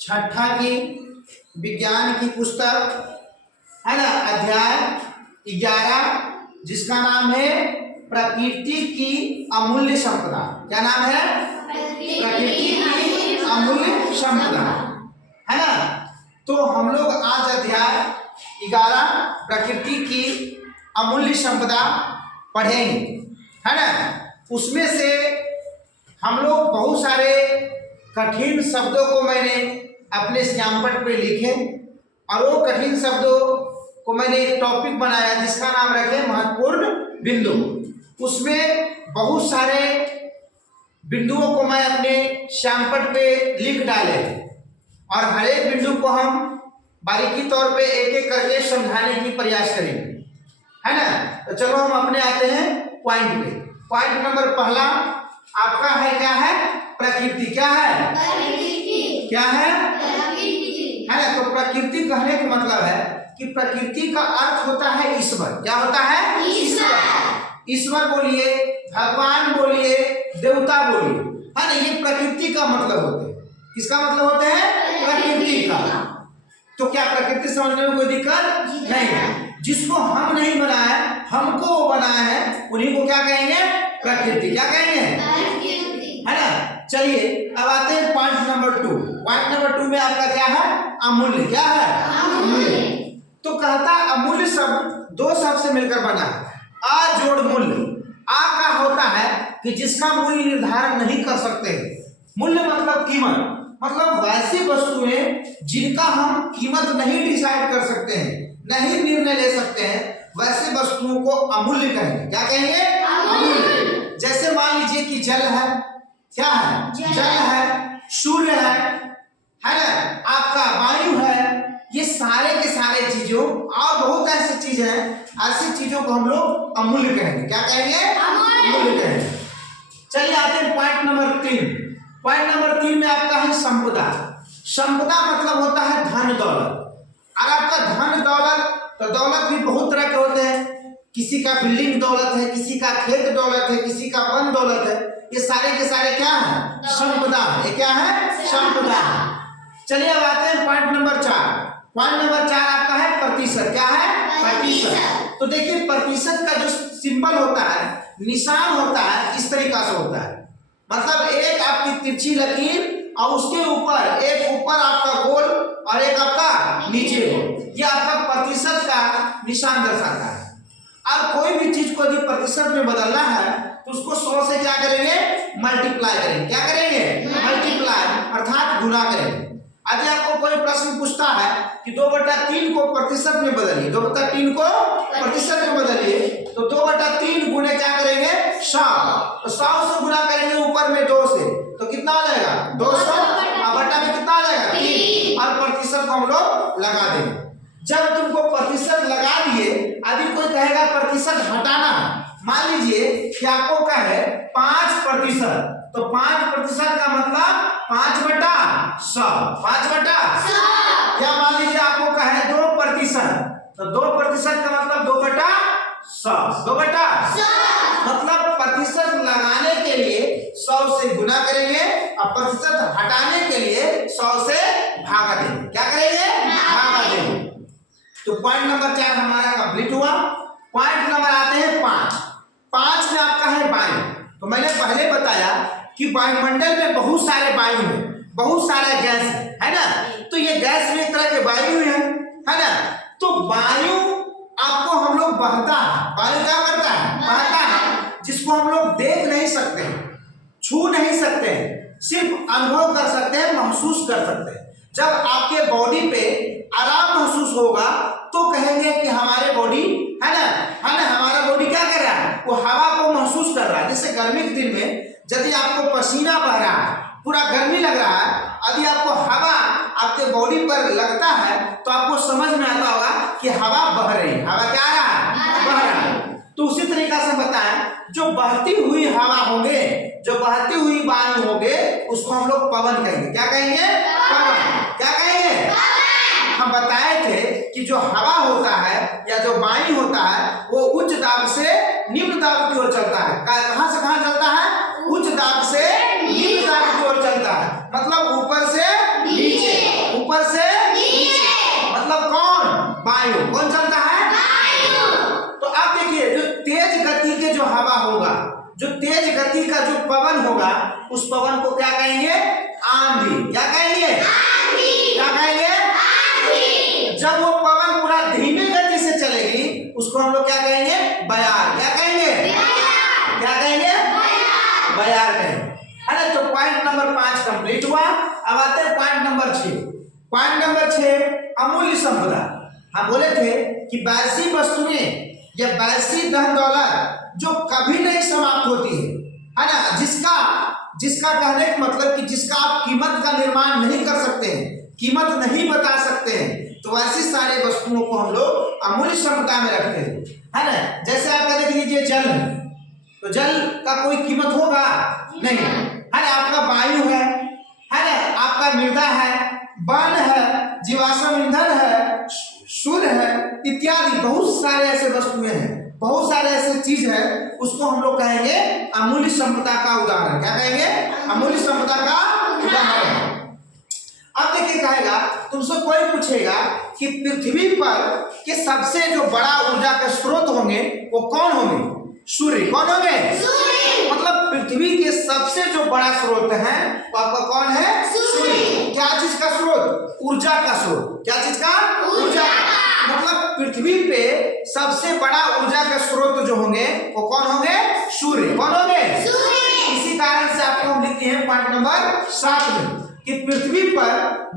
छठा की विज्ञान की पुस्तक है ना, अध्याय 11, जिसका नाम है प्रकृति की अमूल्य संपदा। क्या नाम है? प्रकृति की अमूल्य संपदा, है ना। तो हम लोग आज अध्याय 11 प्रकृति की अमूल्य संपदा पढ़ेंगे, है ना। उसमें से हम लोग बहुत सारे कठिन शब्दों को मैंने अपने श्यामपट पे लिखे और वो कठिन शब्दों को मैंने एक टॉपिक बनाया जिसका नाम रखे महत्वपूर्ण बिंदु। उसमें बहुत सारे बिंदुओं को मैं अपने श्यामपट पे लिख डाले और हर एक बिंदु को हम बारीकी तौर पे एक एक करके समझाने की प्रयास करेंगे, है ना। तो चलो हम अपने आते हैं पॉइंट पे। पॉइंट नंबर पहला आपका है, क्या है? प्रकृति। क्या है? क्या है ना। तो प्रकृति कहने का मतलब है कि प्रकृति का अर्थ होता है ईश्वर। क्या होता है? ईश्वर। ईश्वर बोलिए, भगवान बोलिए, देवता बोलिए, है ना। ये प्रकृति का मतलब होते हैं। किसका मतलब होते हैं? प्रकृति का। तो क्या प्रकृति समझने में कोई दिक्कत नहीं है? जिसको हम नहीं बनाए, हमको वो बनाया है, उन्हीं को क्या कहेंगे? प्रकृति। क्या कहेंगे? है ना। चलिए अब आते हैं पॉइंट नंबर 2। पॉइंट नंबर 2 में आपका क्या है? अमूल्य। क्या है? अमूल्य। तो कहता अमूल्य शब्द दो शब्द से मिलकर बना है, आ जोड़ मूल्य। आ का होता है कि जिसका मूल्य निर्धारण नहीं कर सकते। मूल्य मतलब कीमत, मतलब वैसी वस्तुएं जिनका हम कीमत नहीं डिसाइड कर सकते हैं, नहीं निर्णय ले सकते हैं, वैसे वस्तुओं को अमूल्य कहेंगे। क्या कहेंगे? अमूल्य। जैसे मान लीजिए कि जल है। क्या है? जल है, सूर्य है ना, आपका वायु है। ये सारे के सारे चीजों और बहुत ऐसी चीजें हैं, ऐसी चीजों को हम लोग अमूल्य कहेंगे। क्या कहेंगे? अमूल्य कहेंगे। चलिए आते हैं पॉइंट नंबर 3। पॉइंट नंबर 3 में आपका है संपदा। संपदा मतलब होता है धन दौलत। और आपका धन दौलत, तो दौलत भी बहुत तरह के होते हैं। किसी का बिल्डिंग दौलत है, किसी का खेत दौलत है, किसी का वन दौलत है। ये सारे के सारे क्या है? संपदा है। ये क्या है? संपदा है। चलिए अब आते हैं पॉइंट नंबर 4। पॉइंट नंबर 4 आपका है प्रतिशत। क्या है? प्रतिशत। तो देखिए प्रतिशत का जो सिंबल होता है, निशान होता है, इस तरीका से होता है। मतलब एक आपकी तिरछी लकीर और उसके ऊपर एक ऊपर आपका गोल और एक आपका नीचे गोल, ये आपका प्रतिशत का निशान दर्शाता है। अब कोई भी चीज को यदि प्रतिशत में बदलना है तो उसको 100 से क्या करेंगे? मल्टीप्लाई करेंगे। क्या करेंगे? मल्टीप्लाई अर्थात गुना करेंगे। यदि आपको कोई प्रश्न पूछता है कि 2/3 को प्रतिशत में बदलिए, 2/3 को प्रतिशत में बदलिए, तो 2/3 गुने क्या करेंगे? 100। तो 100 से गुना करेंगे ऊपर में 2 से, तो कितना आ जाएगा? 200। और बटा में कितना आ जाएगा? 3। और प्रतिशत को हम लोग लगा देंगे। जब तुमको प्रतिशत लगा दिए, यदि कोई कहेगा प्रतिशत हटाना, मान लीजिए कि आपको क्या है 5%, तो 5% का मतलब 5/100। 5/100। या मान लीजिए आपको क्या है 2%, तो 2% का मतलब 2/100। 2/100 मतलब प्रतिशत लगाने के लिए 100 से गुना करेंगे और प्रतिशत हटाने के लिए 100 से भागा देंगे। क्या करेंगे? भागा देंगे। तो पॉइंट नंबर 4 हमारा कंप्लीट हुआ। पॉइंट नंबर आते हैं 5। 5 में आपका है वायु। तो मैंने पहले बताया कि वायुमंडल में बहुत सारे वायु हैं, बहुत सारे गैस है ना। तो ये गैस भी एक तरह के वायु है ना। तो वायु आपको हम लोग बहता है, वायु क्या करता है? बहता है, जिसको हम लोग देख नहीं सकते, छू नहीं सकते, सिर्फ अनुभव कर सकते हैं, महसूस कर सकते हैं। जब आपके बॉडी पे आराम महसूस होगा तो कहेंगे कि हमारे बॉडी है ना, हमारा बॉडी क्या कर रहा है? वो हवा को महसूस कर रहा है। जैसे गर्मी के दिन में यदि आपको पसीना बह रहा है, पूरा गर्मी लग रहा है, यदि आपको हवा आपके बॉडी पर लगता है तो आपको समझ में आता होगा कि हवा बह रही है। हवा क्या रहा है? बह रहा है। तो उसी तरीका से बताएं, जो बहती हुई हवा होंगे, जो बहती हुई वायु होंगे, उसको हम लोग पवन कहेंगे। क्या कहेंगे? पवन। क्या कहेंगे? हम बताए थे कि जो हवा होता है या जो वायु होता है वो उच्च दाब से निम्न दाब की ओर चलता है। कहां से कहां चलता है? उच्च दाब से निम्न दाब की ओर चलता है, मतलब ऊपर से नीचे। उस पवन को क्या कहेंगे? आंधी। क्या कहेंगे? क्या कहेंगे? जब वो पवन पूरा धीमी गति से चलेगी उसको हम लोग क्या कहेंगे? बयार। क्या कहेंगे? क्या कहेंगे? बयार कहेंगे, है ना। तो पॉइंट नंबर 5 कंप्लीट हुआ। अब आते हैं पॉइंट नंबर 6। पॉइंट नंबर 6 अमूल्य संपदा। हम बोले थे कि वैसी वस्तुएं या वैसी धन दौलत जो कभी नहीं समाप्त होती है ना, जिसका कहने का मतलब कि जिसका आप कीमत का निर्माण नहीं कर सकते हैं, कीमत नहीं बता सकते हैं, तो ऐसी सारे वस्तुओं को हम लोग अमूल्य संपदा में रखते हैं, है ना। जैसे आप देख लीजिए जल, तो जल का कोई कीमत होगा नहीं, है ना। आपका वायु है ना, आपका मृदा है, वन है, जीवाश्म ईंधन है, सूर्य है, इत्यादि बहुत सारे ऐसे वस्तुएं हैं, बहुत सारे ऐसे चीज है, उसको हम लोग कहेंगे अमूल्य संपदा का उदाहरण। क्या कहेंगे? अमूल्य संपदा का उदाहरण। अब देखिए कहेगा, तुमसे कोई पूछेगा कि पृथ्वी पर के सबसे जो बड़ा ऊर्जा के स्रोत होंगे वो कौन होंगे? सूर्य। कौन होंगे? सूर्य। मतलब पृथ्वी के सबसे जो बड़ा स्रोत है वो आपका कौन है? सूर्य। क्या चीज का स्रोत? ऊर्जा का स्रोत। क्या चीज का? ऊर्जा का। मतलब पृथ्वी पे सबसे बड़ा ऊर्जा के स्रोत जो होंगे वो कौन होंगे? सूर्य। कौन होंगे? सूर्य। इसी कारण से आपको हम लिखते हैं पॉइंट नंबर 7 में कि पृथ्वी पर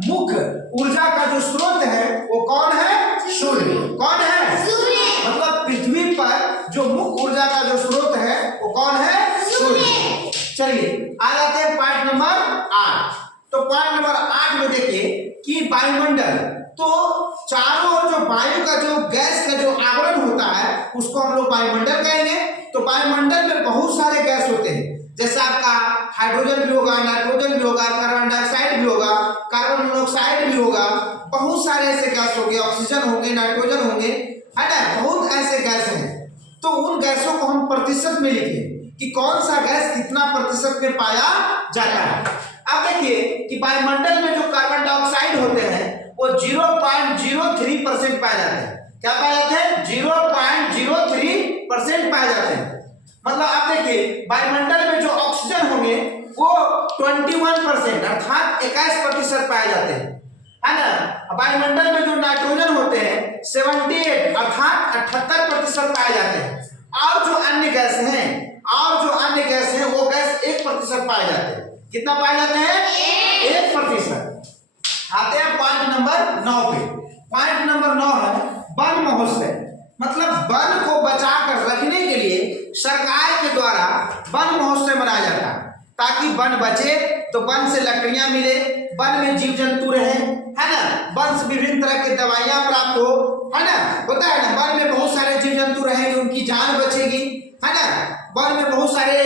मुख्य ऊर्जा का जो स्रोत है वो कौन है? सूर्य। कौन है? सूर्य। मतलब पृथ्वी पर जो मुख्य ऊर्जा का जो स्रोत है वो कौन है? सूर्य। चलिए आ जाते हैं पॉइंट नंबर 8। तो पॉइंट नंबर 8 में देखिए कि वायुमंडल, तो चारों ओर जो वायु का जो गैस का जो आवरण होता है उसको हम लोग वायुमंडल कहेंगे। तो वायुमंडल में बहुत सारे गैस होते हैं, जैसे आपका हाइड्रोजन भी होगा, नाइट्रोजन भी होगा, कार्बन डाइऑक्साइड भी होगा, कार्बन मोनोऑक्साइड भी होगा, बहुत सारे ऐसे गैस होंगे, ऑक्सीजन होंगे, नाइट्रोजन होंगे, है ना। बहुत ऐसे गैस हैं। तो उन गैसों को हम प्रतिशत में लिखें कि कौन सा गैस कितना प्रतिशत में पाया जाता है। अब देखिए कि वायुमंडल में जो कार्बन डाइऑक्साइड होते हैं वो 0.03% पाए जाते हैं। क्या पाए जाते हैं? 0.03% पाए जाते हैं। मतलब आप देखिए वायुमंडल में जो ऑक्सीजन होंगे वो 21% अर्थात 21% पाए जाते हैं, है ना। वायुमंडल में जो नाइट्रोजन होते हैं 78 अर्थात 78% पाए जाते हैं। और जो अन्य गैस हैं वो गैस 1% पाए जाते हैं। कितना पाए जाते हैं? 1%। आते हैं पॉइंट नंबर 9 पे। पॉइंट नंबर 9 है वन महोत्सव। मतलब वन को बचा कर रखने के लिए सरकार के द्वारा वन महोत्सव मनाया जाता है, ताकि वन बचे, तो वन से लकड़ियां मिले, वन में जीव जंतु रहे, है ना, वन से विभिन्न तरह की दवाइयां प्राप्त हो, है ना, होता है ना। वन में बहुत सारे जीव जंतु रहेंगे, उनकी जान बचेगी, है ना। वन में बहुत सारे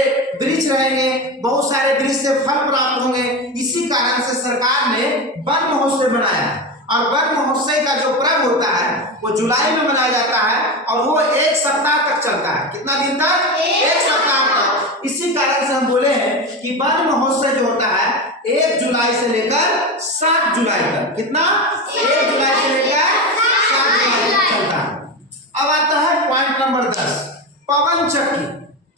वृक्ष रहेंगे, बहुत सारे वृक्ष से फल प्राप्त होंगे। इसी कारण से सरकार ने वन महोत्सव बनाया है। और वन महोत्सव का जो पर्व होता है वो जुलाई में मनाया जाता है और वो 1 सप्ताह तक चलता है। कितना दिन तक? 1 सप्ताह तक। इसी कारण से हम बोले हैं कि वन महोत्सव जो होता है 1 जुलाई से लेकर 7 जुलाई तक। कितना? 1 जुलाई से लेकर 7 जुलाई तक चलता है। अब आता है पॉइंट नंबर 10 पवन चक्की।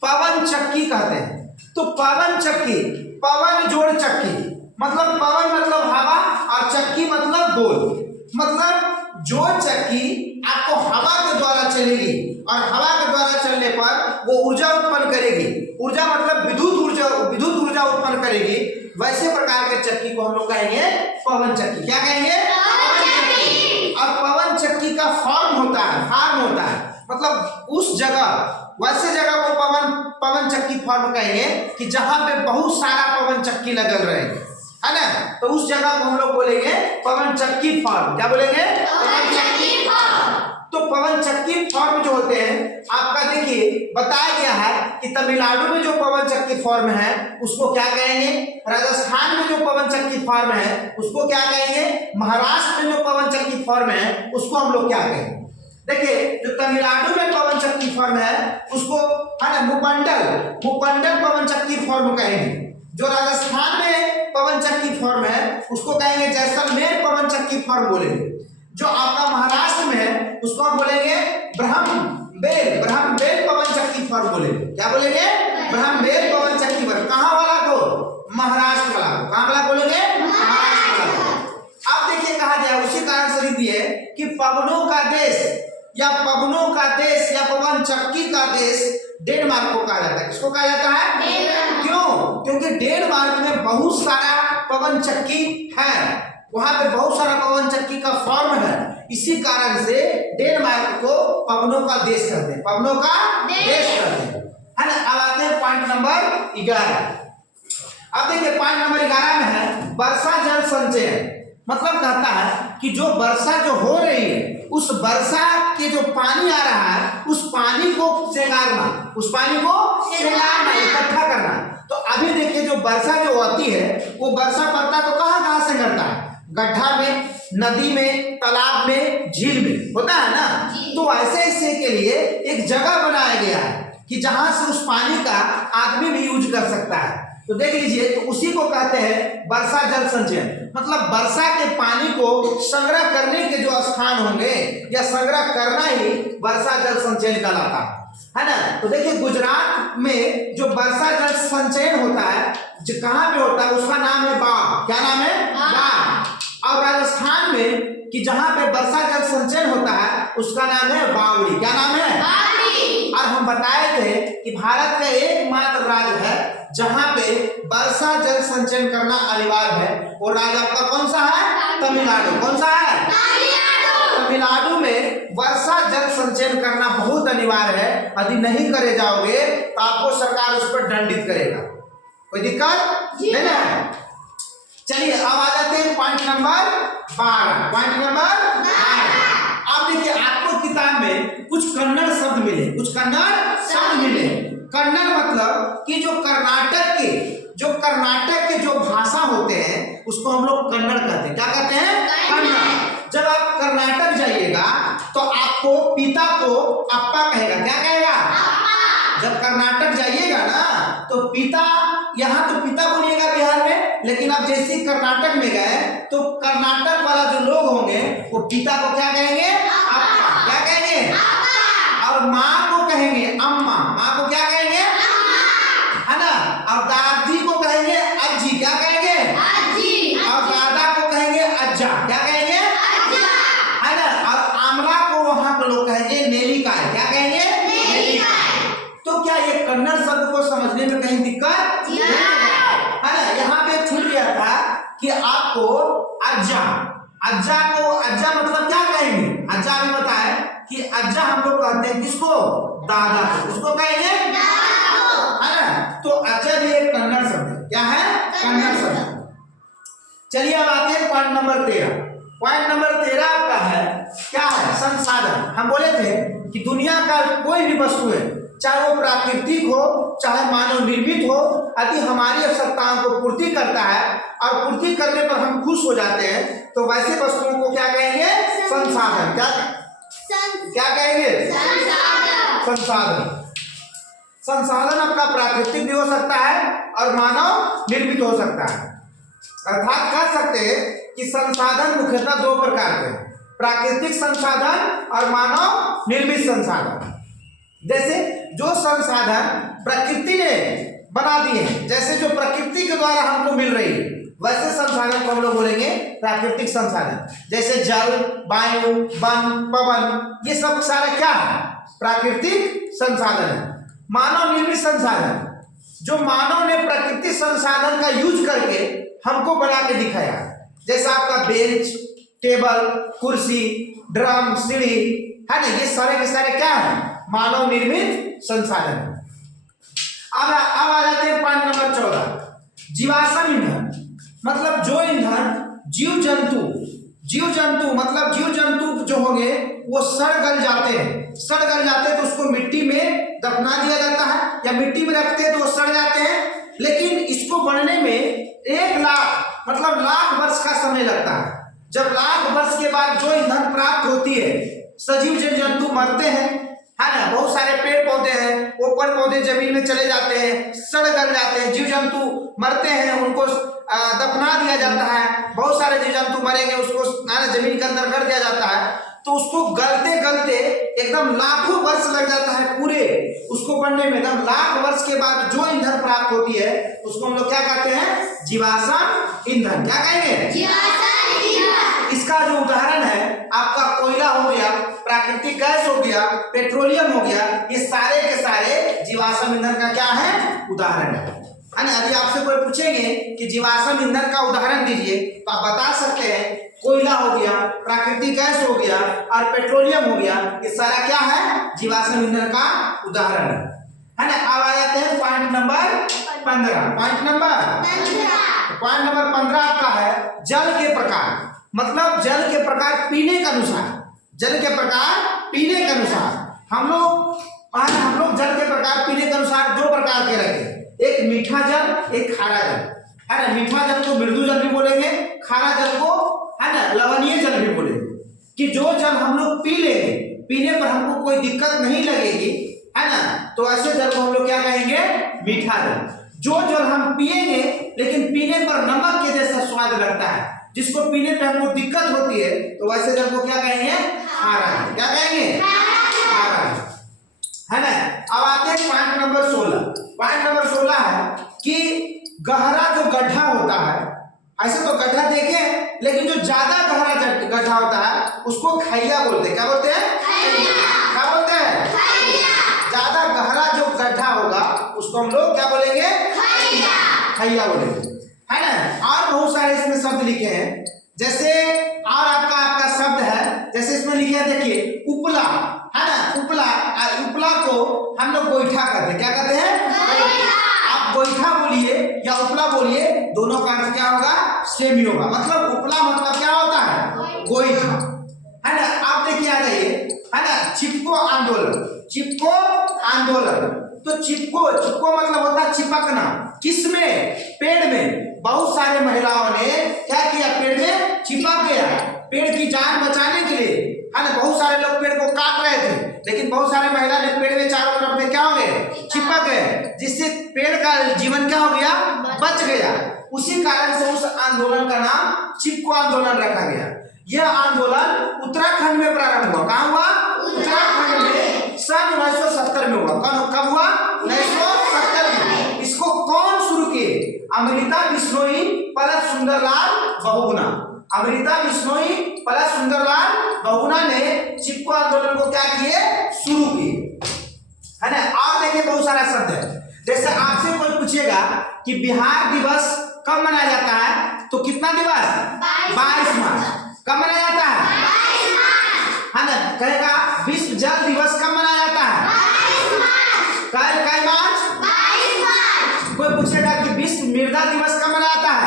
पवन चक्की कहते हैं। तो पवन चक्की, पवन जोड़ चक्की, मतलब पवन मतलब हवा और चक्की मतलब गोल। मतलब जो चक्की आपको हवा के द्वारा चलेगी और हवा के द्वारा चलने पर वो ऊर्जा उत्पन्न करेगी, ऊर्जा मतलब विद्युत ऊर्जा उत्पन्न करेगी, वैसे प्रकार के चक्की को हम लोग कहेंगे पवन चक्की। क्या कहेंगे? पवन चक्की। और पवन चक्की का फार्म होता है, मतलब उस जगह, वैसे जगह को पवन चक्की फार्म कहेंगे कि जहां पे बहुत सारा पवन चक्की लगल रहे, है ना। तो उस जगह को हम लोग बोलेंगे पवन चक्की फार्म। क्या बोलेंगे? पवन चक्की फार्म। तो पवन चक्की फार्म जो होते हैं आपका देखिए बताया गया है कि तमिलनाडु में जो पवन चक्की फार्म है उसको क्या कहेंगे, राजस्थान में जो पवन चक्की फार्म है उसको क्या कहेंगे, महाराष्ट्र में जो पवन चक्की फार्म है उसको हम लोग क्या कहेंगे। देखिए जो तमिलनाडु में पवन चक्की फार्म है उसको, है ना, मुपंडल पवन चक्की फार्म कहेंगे। जो राजस्थान में पवन चक्की फार्म है उसको कहेंगे जैसलमेर पवन चक्की फार्म बोलेंगे। जो आपका महाराष्ट्र में है उसको हम बोलेंगे ब्रह्मबेल पवन चक्की फार्म बोलेंगे। क्या बोलेंगे? ब्रह्मबेल पवन चक्की फार्म। कहाँ वाला को? महाराष्ट्र कला को। कहाँ कला बोलेंगे? महाराष्ट्र कला को। अब देखिए कहा गया, उसी कारण से लिख दिए कि पवनों का देश या पवनों का देश या पवन चक्की का देश डेनमार्क को कहा जाता है। किसको कहा जाता है? क्यों? क्योंकि डेनमार्क में बहुत सारा पवन चक्की है, वहां पे बहुत सारा पवन चक्की का फॉर्म है, इसी कारण से डेनमार्क को पवनों का देश कहते हैं, पवनों का देश कहते हैं, है ना। अब आते हैं पॉइंट नंबर 11। अब देखिए पॉइंट नंबर 11 में है वर्षा जल संचयन। मतलब कहता है कि जो वर्षा जो हो रही है, उस वर्षा के जो पानी आ रहा है, उस पानी को सेंगारना, उस पानी को सेंगारना, इकट्ठा करना। तो अभी देखिए जो वर्षा जो होती है, वो वर्षा पड़ता तो कहाँ कहाँ से करता है? गड्ढा में, नदी में, तालाब में, झील में होता है ना। तो ऐसे ऐसे के लिए एक जगह बनाया गया है कि जहां से उस पानी का आदमी भी यूज कर सकता है। तो देख लीजिए, तो उसी को कहते हैं वर्षा जल संचयन। मतलब वर्षा के पानी को संग्रह करने के जो स्थान होंगे या संग्रह करना ही वर्षा जल संचयन कहलाता है ना। तो देखिए गुजरात में जो वर्षा जल संचयन होता है, जो कहाँ पे होता है, उसका नाम है बाढ़। क्या नाम है? बाढ़। और राजस्थान में कि जहां पे वर्षा जल संचयन होता है, उसका नाम है बावड़ी। क्या नाम है? बावड़ी। और हम बताए थे कि भारत का एकमात्र राज्य है जहां पे वर्षा जल संचयन करना अनिवार्य है, और राज्य आपका कौन सा है? तमिलनाडु। कौन सा है? तमिलनाडु में वर्षा जल संचयन करना बहुत अनिवार्य है। यदि नहीं करे जाओगे तो आपको सरकार उस पर दंडित करेगा। कोई दिक्कत नहीं ना। चलिए अब आ जाते हैं पॉइंट नंबर 12। Point number 12। अब देखिए आपको किताब में कुछ कन्नड़ शब्द मिले, कुछ कन्नड़ शब्द मिले। कन्नड़ मतलब कि जो कर्नाटक के जो भाषा होते हैं, उसको हम लोग कन्नड़ कहते हैं। क्या कहते हैं? कन्नड़। जब आप कर्नाटक जाइएगा तो आपको पिता को अप्पा कहेगा। क्या कहेगा? अप्पा। जब कर्नाटक जाइएगा ना तो पिता, यहाँ तो पिता बोलिएगा बिहार में, लेकिन आप जैसे कर्नाटक में गए तो कर्नाटक वाला जो लोग होंगे वो पिता को क्या कहेंगे? अप्पा। क्या कहेंगे? अप्पा। और माँ को कहेंगे अम्मा। माँ को क्या कहेंगे? अम्मा, है ना। और दादी को कहेंगे अज्जी। क्या कहेंगे? अज्जी। और दादा को कहेंगे अज्जा। क्या कहेंगे? अज्जा, है ना। और आमला को वहां के लोग कहेंगे नेलिका। क्या कहेंगे? नेलिका। तो क्या ये कन्नड़ शब्द को समझने में कहीं दिक्कत नहीं है ना। यहाँ पे छूट गया था कि आपको अज्जा, अज्जा को, अज्जा मतलब क्या कहेंगे? अज्जा भी बताए कि अज्जा हम लोग कहते हैं किसको? दादा को। उसको कहेंगे दादा को, है ना। तो अज्जा भी एक कन्नड़ शब्द है। क्या है? कन्नड़ शब्द। चलिए अब आते हैं पॉइंट नंबर 13। पॉइंट नंबर 13 आपका है क्या है? संसाधन। हम बोले थे कि दुनिया का कोई भी वस्तु है, चाहे वो प्राकृतिक हो चाहे मानव निर्मित हो, यदि हमारी आवश्यकताओं को पूर्ति करता है और पूर्ति करने पर हम खुश हो जाते हैं, तो वैसे वस्तुओं को क्या कहेंगे? संसाधन। क्या कहेंगे? संसाधन। संसाधन अपना प्राकृतिक भी हो सकता है और मानव निर्मित हो सकता है। अर्थात कह सकते हैं कि संसाधन मुख्यतः दो प्रकार के हैं, प्राकृतिक संसाधन और मानव निर्मित संसाधन। जैसे जो संसाधन प्रकृति ने बना दिए हैं, जैसे जो प्रकृति के द्वारा हमको मिल रही है, वैसे संसाधन को हम लोग बोलेंगे प्राकृतिक संसाधन। जैसे जल, वायु, वन, पवन, ये सब सारे क्या है? प्राकृतिक संसाधन है। मानव निर्मित संसाधन, जो मानव ने प्रकृति संसाधन का यूज करके हमको बना के दिखाया, जैसे आपका बेंच, टेबल, कुर्सी, ड्रम, सीढ़ी, है ना। ये सारे के सारे क्या है? मानव निर्मित संसाधन। अब आ जाते हैं पॉइंट नंबर 14, जीवाश्म ईंधन। मतलब जो ईंधन जीव जंतु मतलब जीव जंतु जो होंगे वो सड़ गल जाते हैं तो उसको मिट्टी में दफना दिया जाता है या मिट्टी में रखते हैं तो वो सड़ जाते हैं। लेकिन इसको बनने में 1 लाख मतलब लाख वर्ष का समय लगता है। जब लाख वर्ष के बाद जो ईंधन प्राप्त होती है, सजीव जीव जंतु मरते हैं, है ना। बहुत सारे पेड़ पौधे हैं, वो पेड़ पौधे जमीन में चले जाते हैं, सड़ गल जाते हैं, जीव जंतु मरते हैं, उनको दफना दिया जाता है। बहुत सारे जीव जंतु मरेंगे, उसको जमीन के अंदर कर दिया जाता है। तो उसको गलते गलते एकदम लाखों वर्ष लग जाता है पूरे उसको बनने में। एकदम लाख वर्ष के बाद जो ईंधन प्राप्त होती है उसको हम लोग क्या कहते हैं? जीवाश्म ईंधन। क्या कहेंगे? जीवाश्म ईंधन। इसका जो उदाहरण है आपका कोयला हो गया, प्राकृतिक गैस हो गया, पेट्रोलियम हो गया, ये सारे के सारे जीवाश्म ईंधन का क्या है? उदाहरण है ना। यदि आपसे कोई पूछेंगे कि जीवाश्म ईंधन का उदाहरण दीजिए तो आप बता सकते हैं कोयला हो गया, प्राकृतिक गैस हो गया और पेट्रोलियम हो गया, ये सारा क्या है? जीवाश्म ईंधन का उदाहरण है ना। अब आ जाते हैं पॉइंट नंबर 15। पॉइंट नंबर 15 आपका है जल के प्रकार। मतलब जल के प्रकार पीने के अनुसार, जल के प्रकार पीने के अनुसार हम लोग जल के प्रकार पीने के अनुसार दो प्रकार के रखें, एक मीठा जल, एक खारा जल, है ना। मीठा जल को मृदु जल भी बोलेंगे, खारा जल को है ना लवणीय जल भी बोलेंगे। कि जो जल हम लोग पी लेंगे, पीने पर हमको कोई दिक्कत नहीं लगेगी, है ना, तो ऐसे जल को हम लोग क्या कहेंगे? मीठा जल। जो जल हम पिएंगे लेकिन पीने पर नमक के जैसा स्वाद लगता है, जिसको पीने पे हमको दिक्कत होती है, तो वैसे जल को क्या कहेंगे? खारा जल। क्या कहेंगे? खारा जल, है ना। अब आते हैं पॉइंट नंबर 16। पॉइंट नंबर 16 है कि गहरा जो गड्ढा होता है, ऐसे तो गड्ढा देखे लेकिन जो ज्यादा गहरा गड्ढा होता है उसको खैया बोलते हैं। क्या बोलते हैं? क्या बोलते हैं? ज्यादा गहरा जो गड्ढा होगा उसको हम लोग क्या बोलेंगे? खैया बोलेंगे, है ना। और बहुत सारे इसमें शब्द लिखे हैं, जैसे और आपका शब्द है, जैसे इसमें लिखे हैं देखिए उपला, है ना। उपला को हम लोग गोईठा कहते हैं। क्या कहते हैं? आप गोईठा बोलिए या उपला बोलिए, दोनों का अर्थ क्या होगा? सेम ही होगा। मतलब उपला मतलब क्या होता है? गोईठा, है ना। आप देखिए आ जाइए, है ना, चिपको आंदोलन। चिपको आंदोलन, तो चिपको मतलब होता है चिपकना। किसमें? पेड़ में। बहुत सारे महिलाओं ने क्या किया? पेड़ में चिपक गया। पेड़ की जान बचाने के लिए, है ना, बहुत सारे लोग पेड़ को काट रहे थे, लेकिन बहुत सारे महिला ने पेड़ में चारों तरफ में क्या हो गए? चिपक गए, जिससे पेड़ का जीवन क्या हो गया? बच गया। उसी कारण से उस आंदोलन का नाम चिपको आंदोलन रखा गया। यह आंदोलन उत्तराखंड में प्रारंभ हुआ। कहाँ हुआ? उत्तराखंड में सन 1970 में हुआ। कब हुआ? 1970 में। इसको कौन शुरू किए? अमृता बिश्नोई प्लस सुंदरलाल बहुगुणा। अमृता बिश्नोई प्लस सुंदरलाल बहुगुणा ने चिपको आंदोलन को क्या किए? शुरू किए, है ना। और देखिए बहुत सारा शब्द है, जैसे आपसे कोई पूछेगा कि बिहार दिवस कब मनाया जाता है, तो कितना दिवस? 22 मार्च। कब मनाया जाता है? 22 मार्च। है ना। कहेगा विश्व जल दिवस कब मनाया जाता है? 22 मार्च। कई मार्च? 22 मार्च। कोई पूछेगा कि विश्व मृदा दिवस कब मनाया जाता है?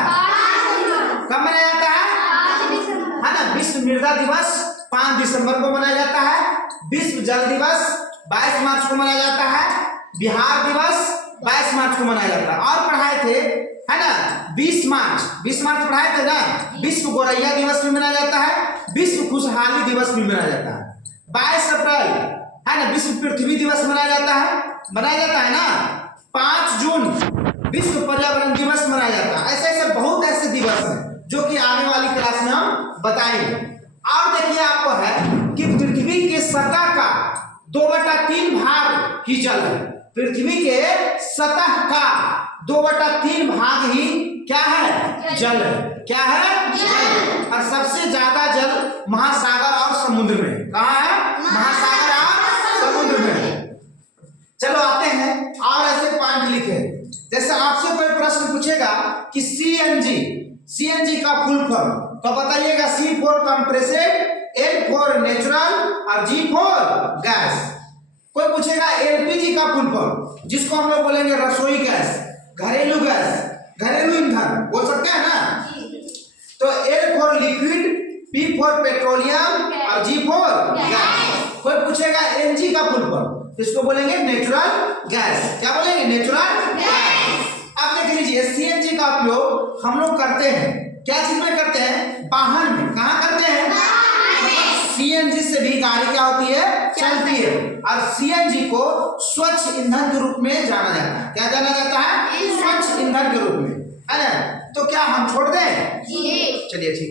कब मनाया जाता है? है ना। विश्व मृदा दिवस 5 दिसंबर को मनाया जाता है। विश्व जल दिवस 22 मार्च को मनाया जाता है। बिहार दिवस 22 मार्च को मनाया जाता है। और पढ़ाए थे, है ना, 20 मार्च पढ़ाए थे ना। विश्व गोरैया दिवस भी मनाया जाता है, विश्व खुशहाली दिवस भी मनाया जाता है। 22 अप्रैल, है ना, विश्व पृथ्वी दिवस मनाया जाता है ना। 5 जून विश्व पर्यावरण दिवस मनाया जाता है। ऐसे बहुत ऐसे दिवस हैं जो कि आने वाली क्लास में हम बताएंगे। और देखिए आपको है कि पृथ्वी के सतह का 2/3 भाग ही जल है। पृथ्वी के सतह का 2/3 भाग ही क्या है? जल है। क्या है? जल। और सबसे ज्यादा जल महासागर और समुद्र में। कहाँ है? महासागर और समुद्र में। चलो आते हैं और ऐसे पॉइंट लिखे, जैसे आपसे कोई प्रश्न पूछेगा कि सीएनजी का फुल फॉर्म, तो बताइएगा C for compressed, N for natural और G फॉर गैस। कोई पूछेगा एलपीजी का फुल फॉर्म, जिसको हम लोग बोलेंगे रसोई गैस, घरेलू ईंधन बोल सकते हैं ना। तो L for liquid, P for petroleum और G फॉर गैस। कोई पूछेगा एनजी का फुल फॉर्म, इसको बोलेंगे नेचुरल गैस। क्या बोलेंगे? Natural gas. अब देख लीजिए सीएनजी का उपयोग हम लोग करते हैं, क्या चीज में करते हैं? वाहन में। कहाँ करते हैं? सीएनजी से भी गाड़ी क्या होती है? चलती है। और सीएनजी को स्वच्छ ईंधन के रूप में जाना जाता है। क्या जाना जाता है? स्वच्छ ईंधन के रूप में, है ना। तो क्या हम छोड़ दें? चलिए ठीक।